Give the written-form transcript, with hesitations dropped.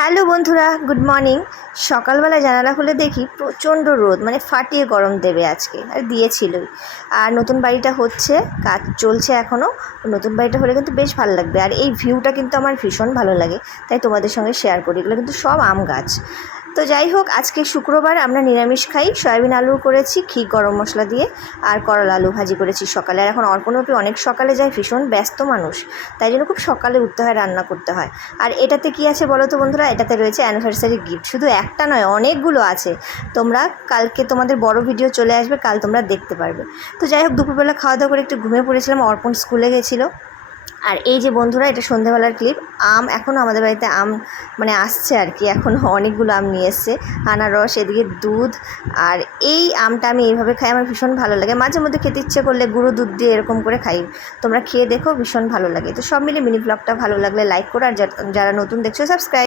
Hello বন্ধুরা, good morning. সকালবেলা জানালা খুলে দেখি প্রচণ্ড রোদ, মানে ফাটিয়ে গরম দেবে আজকে, আর দিয়েছিলই। আর নতুন বাড়িটা হচ্ছে, কাজ চলছে এখনও। নতুন বাড়িটা হলে কিন্তু বেশ ভালো লাগবে। আর এই ভিউটা কিন্তু আমার ভীষণ ভালো লাগে, তাই তোমাদের সঙ্গে শেয়ার করি। এগুলো কিন্তু সব আম গাছ। তো যাই হোক, আজকে শুক্রবার, আমরা নিরামিষ খাই। সয়াবিন আলু করেছি ঘি গরম মশলা দিয়ে, আর করলা আলু ভাজি করেছি সকালে। আর এখন অর্পণপি অনেক সকালে যায়, ভীষণ ব্যস্ত মানুষ, তাই জন্য খুব সকালে উঠতে হয়, রান্না করতে হয়। আর এটাতে কি আছে বলো তো বন্ধুরা? এটাতে রয়েছে অ্যানিভার্সারি গিফট। শুধু একটা নয়, অনেকগুলো আছে। তোমরা কালকে তোমাদের বড় ভিডিও চলে আসবে, কাল তোমরা দেখতে পারবে। তো যাই হোক, দুপুরবেলা খাওয়া দাওয়া করে একটু ঘুমিয়ে পড়েছিলাম। অর্পণ স্কুলে গেছিলো। আর এই যে বন্ধুরা, এটা সন্ধ্যেবেলার ক্লিপ। আম এখনও আমাদের বাড়িতে আম মানে আসছে আর কি, এখনও অনেকগুলো আম নিয়ে এসছে। আনারস, এদিকে দুধ। আর এই আমটা আমি এইভাবে খাই, আমার ভীষণ ভালো লাগে। মাঝে মধ্যে খেতে ইচ্ছে করলে গুঁড়ো দুধ দিয়ে এরকম করে খাই। তোমরা খেয়ে দেখো, ভীষণ ভালো লাগে। তো সব মিলে মিনি ব্লগটা ভালো লাগলে লাইক করো, আর যারা নতুন দেখছো সাবস্ক্রাইব।